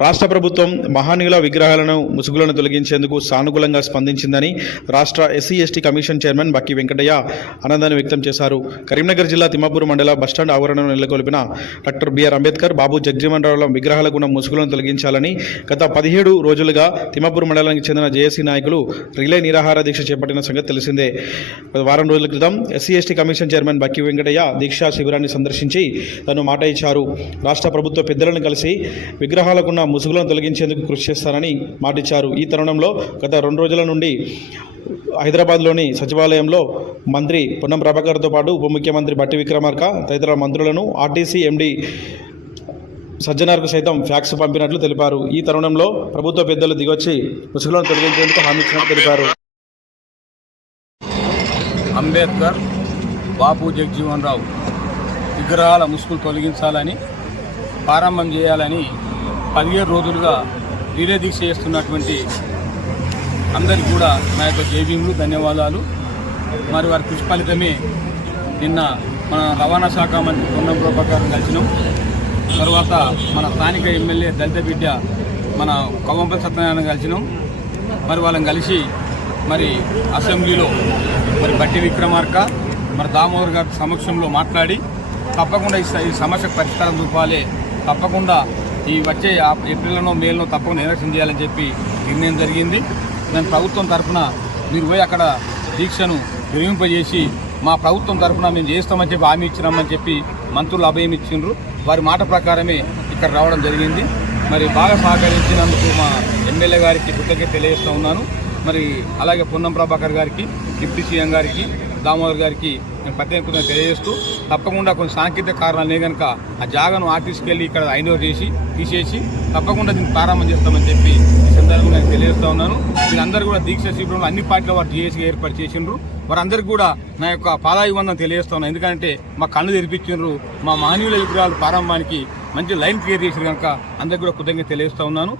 రాష్ట్ర ప్రభుత్వం మహానీయుల విగ్రహాలను ముసుగులను తొలగించేందుకు సానుకూలంగా స్పందించిందని రాష్ట్ర SC ST commission chairman Bakki Venkataiah ఆనందాన్ని వ్యక్తం చేశారు. కరీంనగర్ జిల్లా తిమ్మాపూర్ మండల బస్టాండ్ ఆవరణను నెలకొల్పిన doctor B R Ambedkar Babu జగజీవనరావుల విగ్రహాల ఉన్న ముసుగులను తొలగించాలని గత పదిహేడు రోజులుగా తిమ్మాపూర్ మండలానికి చెందిన జేఏసీ నాయకులు రిలే నిరాహార దీక్ష చేపట్టిన సంగతి తెలిసిందే. వారం రోజుల క్రితం SC ST commission chairman Bakki Venkataiah దీక్షా శిబిరాన్ని సందర్శించి తను మాట ఇచ్చారు. రాష్ట్ర ప్రభుత్వ పెద్దలను కలిసి విగ్రహాలకున్న ముసుగులను తొలగించేందుకు కృషి చేస్తారని మాటిచ్చారు. ఈ తరుణంలో గత రెండు రోజుల నుండి హైదరాబాద్లోని సచివాలయంలో మంత్రి పొన్నం ప్రభాకర్తో పాటు ఉప ముఖ్యమంత్రి బట్టి విక్రమార్క తదితర మంత్రులను ఆర్టీసీ ఎండి సజ్జనార్కు సైతం ఫ్యాక్స్ పంపినట్లు తెలిపారు. ఈ తరుణంలో ప్రభుత్వ పెద్దలు దిగొచ్చి ముసుగులను తొలగించేందుకు హామీ ఇచ్చినట్లు తెలిపారు. అంబేద్కర్ బాపు జగజీవన్ రావు విగ్రహాల ముసుగులు తొలగించాలని ప్రారంభం చేయాలని పదిహేను రోజులుగా రిలే దీక్ష చేస్తున్నటువంటి అందరికీ కూడా నా యొక్క జైబీములు ధన్యవాదాలు. మరి వారి కృషి ఫలితమే నిన్న మన రవాణా శాఖ మంత్రి పొన్నం ప్రభాకర్ కలిసినాం. తర్వాత మన స్థానిక ఎమ్మెల్యే దళిత బిడ్డ మన కవ్వంపల్లి సత్యనారాయణ కలిసినాం. మరి వాళ్ళని కలిసి మరి అసెంబ్లీలో మరి బట్టి విక్రమార్క మరి దామోదర్ గారి సమక్షంలో మాట్లాడి తప్పకుండా ఈ ఈ సమస్యకు పరిష్కారం చూపాలి. తప్పకుండా ఈ వచ్చే ఏప్రిల్లోనో మేలోనో తప్పకుండా ఎలక్షన్ చేయాలని చెప్పి నిర్ణయం జరిగింది. దాని ప్రభుత్వం తరఫున మీరు పోయి అక్కడ దీక్షను విరమింపజేసి మా ప్రభుత్వం తరఫున మేము చేస్తామని చెప్పి హామీ ఇచ్చినామని చెప్పి మంత్రులు అభయం ఇచ్చిండ్రు. వారి మాట ప్రకారమే ఇక్కడ రావడం జరిగింది. మరి బాగా సహకరించినందుకు మా ఎమ్మెల్యే గారికి కృతజ్ఞత తెలియజేస్తూ ఉన్నాను. మరి అలాగే పొన్నం ప్రభాకర్ గారికి డిప్యూటీ సీఎం గారికి దామోదర్ గారికి నేను ప్రత్యేకంగా తెలియజేస్తూ తప్పకుండా కొన్ని సాంకేతిక కారణాలే కనుక ఆ జాగాను ఆర్టీస్కి వెళ్ళి ఇక్కడ ఐనోర్ చేసి తీసేసి తప్పకుండా దీన్ని ప్రారంభం చేస్తామని చెప్పి ఈ సందర్భంగా నేను తెలియజేస్తా ఉన్నాను. వీళ్ళందరూ కూడా దీక్ష శిబిరంలో అన్ని పార్టీల వారు జేఏసీ ఏర్పాటు చేసిండ్రు. వారందరికీ కూడా నా యొక్క పాదాభివందనం తెలియజేస్తా ఎందుకంటే మా కళ్ళు తెరిపించిండ్రు మా మహనీయుల విగ్రహాలు ప్రారంభానికి మంచి లైన్ క్లియర్ చేసిన కనుక అందరికీ కూడా కృతజ్ఞత తెలియజేస్తా ఉన్నాను.